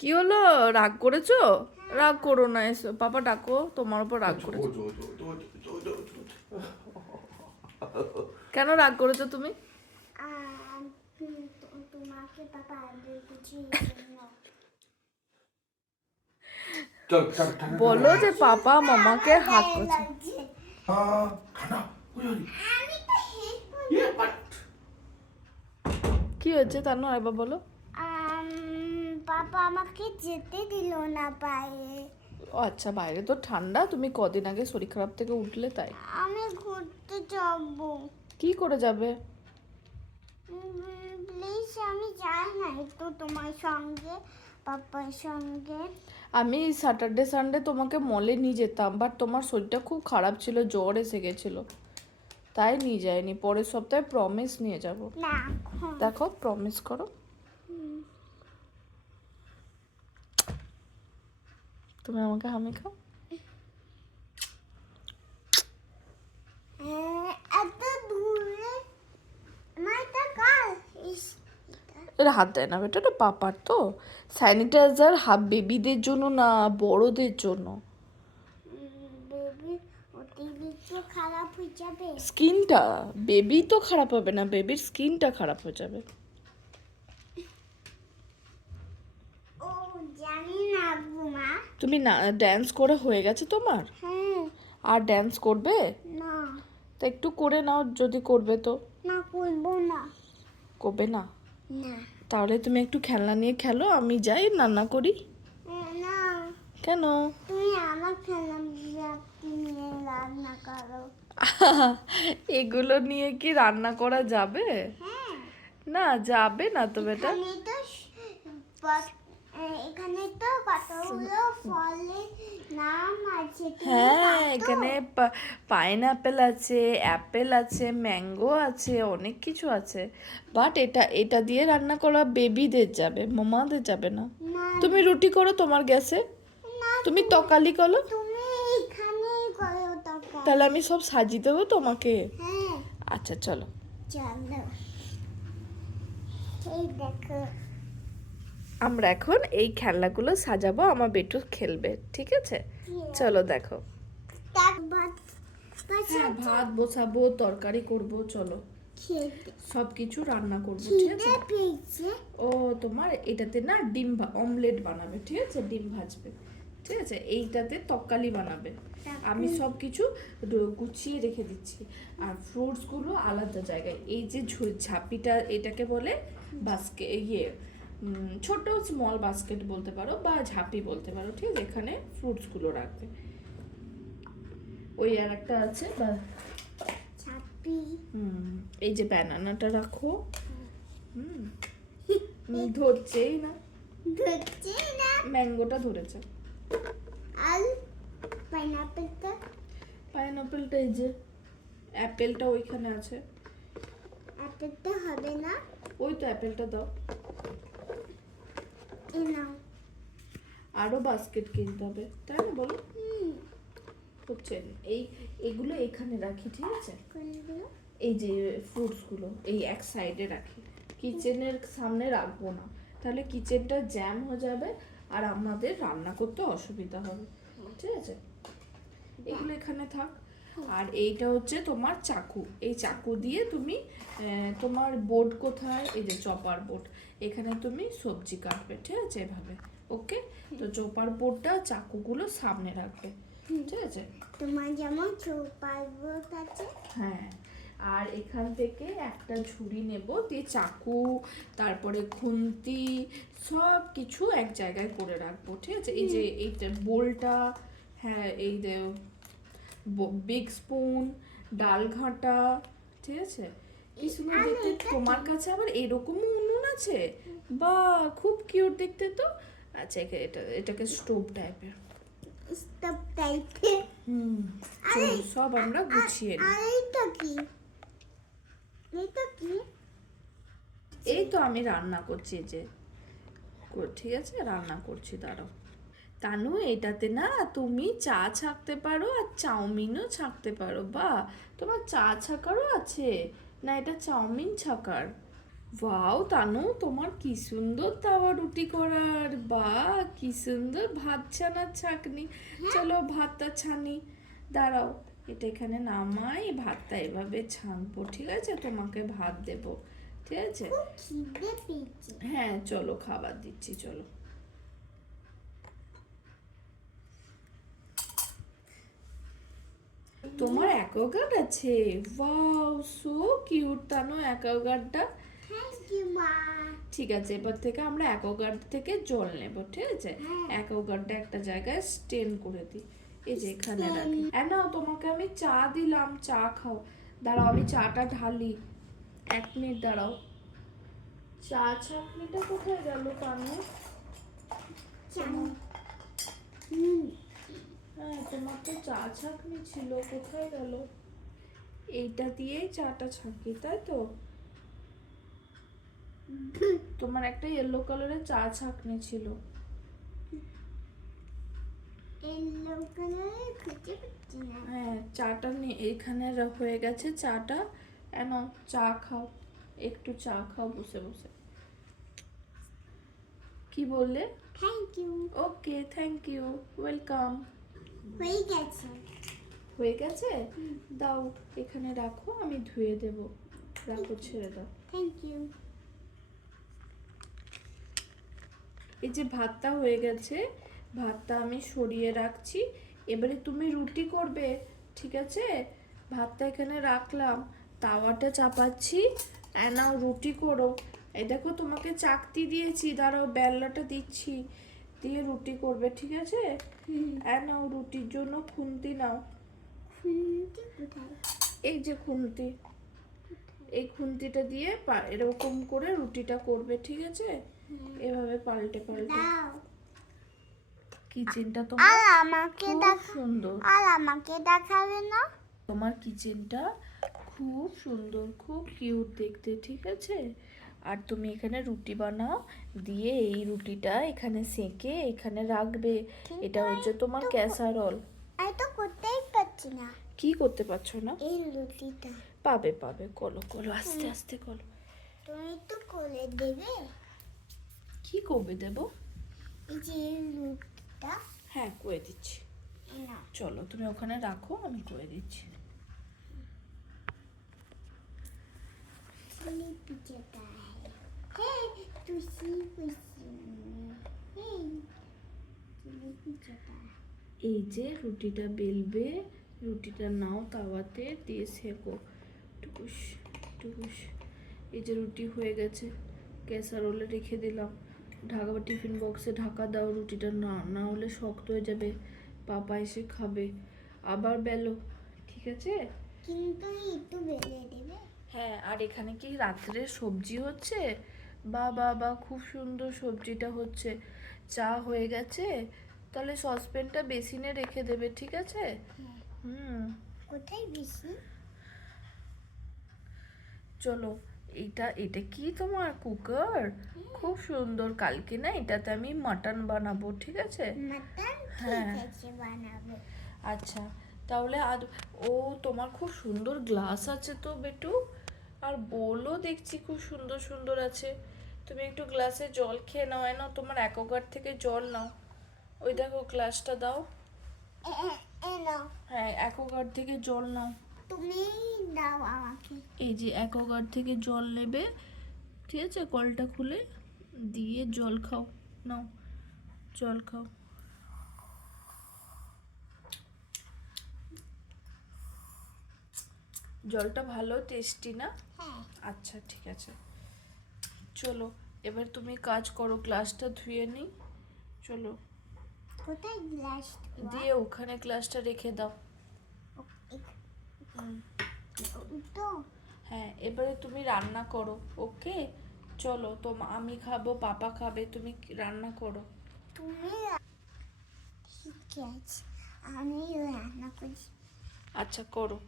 কি হলো? রাগ করেছো? রাগ করো না, এসো পাপা ডাকো, তোমার উপর রাগ করেছো। কেন রাগ করেছো তুমি? আহ, তোমাকে পাপা আদর করছি বলো যে পাপা মামাকে হাত করছে। কি হয়েছে তানু, একবার বলো। পাপা আমাকে যেতে দিল না বাইরে। ও আচ্ছা, বাইরে তো ঠান্ডা, তুমি কদিন আগে শরীর খারাপ থেকে উঠলে তাই। আমি ঘুরতে যাবো। কি করে যাবে? প্লিজ আমি যাই না একটু তোমার সঙ্গে, পাপার সঙ্গে। আমি স্যাটারডে সানডে তোমাকে মলে নিয়ে যেতাম, বাট তোমার শরীরটা খুব খারাপ ছিল, জ্বর এসে গেছিল, তাই নিয়ে যাইনি। পরের সপ্তাহে প্রমিস নিয়ে যাব। না দেখো, প্রমিস করো। তুমি আমাকে হামি খাও। এত দূরে মাইটা কাল এটা হাত দেয় না বেটা, এটা পাপার তো। স্যানিটাইজার বেবিদের জন্য না, বড়দের জন্য। বেবি অতিরিক্ত খারাপ হয়ে যাবে। স্কিনটা বেবি তো খারাপ হবে না, বেবির স্কিনটা খারাপ হয়ে যাবে। ও জানি না বুমা। তুমি না ড্যান্স করে হয়ে গেছে তোমার? হ্যাঁ। আর ড্যান্স করবে? না তা একটু করে নাও, যদি করবে তো। না করবো না। করবে না? না তাহলে তুমি একটু খেলনা নিয়ে খেলো, আমি যাই রান্না করি। না কেন? তুমি আমার খেলনা নিয়ে রান্না করো। এগুলো নিয়ে কি রান্না করা যাবে? হ্যাঁ না, যাবে না তো বেটা। এখানে তো কতগুলো ফলের নাম আছে। হ্যাঁ, এখানে পাইনাপেল আছে, অ্যাপেল আছে, ম্যাঙ্গো আছে, অনেক কিছু আছে। বাট এটা এটা দিয়ে রান্না করা বেবিদের যাবে, মামাদের যাবে না। না তুমি রুটি করো তোমার গ্যাসে, না তুমি তকালি করো। তুমি এখানে করো টাকা। তাহলে আমি সব সাজিয়ে দেবো তোমাকে। হ্যাঁ আচ্ছা চলো। চলো এই দেখো। আমরা এখন এই খেলনাগুলো সাজাবো, আমার বেটু খেলবে, ঠিক আছে? চলো দেখো। ভাত হ্যাঁ, ভাত বসাবো, তরকারি করব, চলো খেতে সব কিছু রান্না করবো, ঠিক আছে? পেয়েছে। ও তোমার এটাতে না ডিম অমলেট বানাবে, ঠিক আছে? ডিম ভাজবে, ঠিক আছে? এইটাতে তরকারি বানাবে। আমি সব কিছু গুছিয়ে রেখে দিচ্ছি, আর ফ্রুটস গুলো আলাদা জায়গায়। এই যে ঝাঁপিটা, এটাকে বলে বাস্কেট, ছোট স্মল বাস্কেট বলতে পারো, বা ঝাঁপি বলতে পারো, ঠিক আছে? এখানে ফ্রুটস গুলো রাখবে। ওই আর একটা আছে বা ছাপি। এই যে ব্যানানাটা রাখো। ধরছেই না, ধরছে না। ম্যাঙ্গোটা ধরেছে। আর পাইনাপেলটা। পাইনাপেলটা এই যে, অ্যাপেলটা ওইখানে আছে। আপেলটা হবে না। ওই তো অ্যাপেলটা দাও। এই নাও। আরো বাস্কেট কিনতে হবে, তাই না বলো? হচ্ছে এগুলো এখানে রাখি, ঠিক আছে? কোনগুলো? এই যে ফ্রুটস গুলো এই এক সাইডে রাখি, কিচেনের সামনে রাখবো না, তাহলে কিচেনটা জ্যাম হয়ে যাবে আর আমাদের রান্না করতে অসুবিধা হবে, ঠিক আছে? এগুলো এখানে থাক। আর এইটা হচ্ছে তোমার চাকু, এই চাকু দিয়ে তুমি তোমার বোর্ড কোথায়? এই যে চপার বোর্ড, এখানে তুমি সবজি কাটবে, ঠিক আছে? এভাবে, ওকে? তো চপার বোর্ডটা, চাকুগুলো সামনে রাখবে, ঠিক আছে? তোমার যেমন চোপার বোর্ড আছে। হ্যাঁ, আর এখান থেকে একটা ঝুড়ি নেব, দিয়ে চাকু, তারপরে খুন্তি, সব কিছু এক জায়গায় করে রাখবো, ঠিক আছে? এই যে এইটা বোলটা, হ্যাঁ, এই যে বিগ স্পুন, ডাল ঘাঁটা, ঠিক আছে? কি সুন্দর দেখতে। তোমার কাছে আবার এরকমও উনুন আছে, বা খুব কিউট দেখতে তো। আচ্ছা, এটাকে স্টোভ টাইপের। স্টোভ টাইপের। চলো সব আমরা গুছিয়ে নিই। আর এইটা কি? এইটা কি? এই তো আমি রান্না করছি, যে ঠিক আছে, রান্না করছি, দাঁড়াও। তানু, এটাতে না তুমি চা ছাঁকতে পারো আর চাউমিনও ছাঁকতে পারো। বা তোমার চা ছাঁকারও আছে না? এটা চাউমিন ছাঁকার। ওয়াও তানু, তোমার কি সুন্দর তাওয়া রুটি করার, বাহ কি সুন্দর ভাত ছানার ছাঁকনি। চলো ভাতটা ছানি, দাঁড়াও এটা এখানে নামাই, ভাতটা এভাবে ছানবো, ঠিক আছে? তোমাকে ভাত দেবো, ঠিক আছে? খুব খিদে পেয়েছে। হ্যাঁ চলো খাবার দিচ্ছি, চলো। তোমার অ্যাকোয়াগার্ড আছে? ওয়াও সো কিউট তানু অ্যাকোয়াগার্ডটা। থ্যাংক ইউ মা। ঠিক আছে, এবার থেকে আমরা অ্যাকোয়াগার্ড থেকে জল নেব, ঠিক আছে? হ্যাঁ। অ্যাকোয়াগার্ডটা একটা জায়গায় স্টেন করে দিই, এই যে এখানে Stain. রাখি। নাও তোমাকে আমি চা দিলাম, চা খাও। দাঁড়াও আমি চাটা ঢালি, 1 মিনিট দাঁড়াও। চা ছাঁকনিটা কোথায় গেল তানু? হ্যাঁ তোমার তো চা ছাঁকনি ছিল, কোথায় গেল? এইটা দিয়েই চাটা ছাঁকি, তাই তো? তোমার একটা ইয়েলো কালারের চা ছাঁকনি ছিল। ইয়েলো কালারের খুঁজে পাচ্ছি না। হ্যাঁ চাটা এখানে হয়ে গেছে চাটা, এনো চা খাও, একটু চা খাও বসে বসে। কি বললে? Thank you. Okay thank you, welcome. হয়ে গেছে। হয়ে গেছে? দাও এখানে রাখো, আমি ধুয়ে দেব, রাখো ছেড়ে দাও। Thank you. এই যে ভাতটা হয়ে গেছে, ভাতটা আমি সরিয়ে রাখছি। এবারে তুমি রুটি করবে, ঠিক আছে? ভাতটা এখানে রাখলাম, তাওয়াটা চাপাচ্ছি, নাও রুটি করো। এই দেখো তোমাকে চাকতি দিয়েছি, দাঁড়াও বেল্লাটা দিচ্ছি, দিয়ে রুটি করবে, ঠিক আছে? নাও রুটির জন্য খুন্তি নাও। খুন্তি কোথায়? এই যে খুন্তি, এই খুন্তিটা দিয়ে এরকম করে রুটিটা করবে, ঠিক আছে? এভাবে পাল্টে পাল্টে। দাও। কিচেনটা আর তোমার আমাকে খুব সুন্দর, আর আমাকে দেখাবে না? তোমার কিচেনটা খুব সুন্দর, খুব কিউট দেখতে, ঠিক আছে? আর তুমি এখানে রুটি বানাও, দিয়ে এই রুটিটা এখানে সেঁকে এখানে রাখবে। এটা হচ্ছে তোমার ক্যাসারোল। আমি তো করতেই পারছি না কি করতে পারছো না? এই রুটিটা। পাবে পাবে, কলো কলো, আস্তে আস্তে কলো। তুমি তো করে দেবে। কি করবে দেবো? এই যে এই রুটিটা হ্যাঁ করে দিচ্ছি, না। চলো তুমি ওখানে রাখো, আমি করে দিচ্ছি। তুমি পিছাটা হ্যাঁ তুসি পুসি হ্যাঁ তুমি পিছাটা। এই যে রুটিটা বেলবে, রুটিটা নাও তাওয়াতে দিয়ে সেঁকো, টুকুস টুকুস। এই যে রুটি হয়ে গেছে, ক্যাসারোলে রেখে দিলাম, ঢাকা বা টিফিন বক্সে ঢাকা দাও। রুটিটা না না হলে শক্ত হয়ে যাবে, পাপা এসে খাবে। আবার বেলো, ঠিক আছে? কিন্তু একটু বেলে দেবে। হ্যাঁ আর এখানে কি রাত্রে সবজি হচ্ছে? বা বা বা খুব সুন্দর সবজিটা হচ্ছে। চা হয়ে গেছে, তাহলে সসপ্যানটা বেসিনে রেখে দেবে, ঠিক আছে? হুম কোথায় বেশি? চলো, এটা কি তোমার কুকার? খুব সুন্দর, কালকে না এটাতে আমি মাটন বানাবো, ঠিক আছে? মাটন হ্যাঁ। ঠিক আছে বানাবে। আচ্ছা তাহলে আর ও তোমার খুব সুন্দর গ্লাস আছে তো বেটু, আর বোলও দেখছি খুব সুন্দর সুন্দর আছে। তুমি একটু গ্লাসে জল খেয়ে নাও, নাও তোমার অ্যাকোয়াগার্ড থেকে জল নাও, ওই দেখো গ্লাসটা দাও। নাও হ্যাঁ অ্যাকোয়াগার্ড থেকে জল নাও, তুমি দাও আমাকে। এই যে অ্যাকোয়াগার্ড থেকে জল নেবে, ঠিক আছে? কলটা খুলে দিয়ে জল খাও, নাও জল খাও। জলটা ভালো টেস্টি না? হ্যাঁ আচ্ছা ঠিক আছে, চলো এবার তুমি কাজ করো, গ্লাসটা ধুয়ে নিই, চলো। কোথায় গ্লাস? দিয়ে ওখানে গ্লাসটা রেখে দাও। তো হ্যাঁ এবারে তুমি রান্না করো, ওকে? চলো আমি খাবো, পাপা খাবে, তুমি রান্না করো। তুমি ঠিক আছে আমি রান্না করছি। আচ্ছা করো।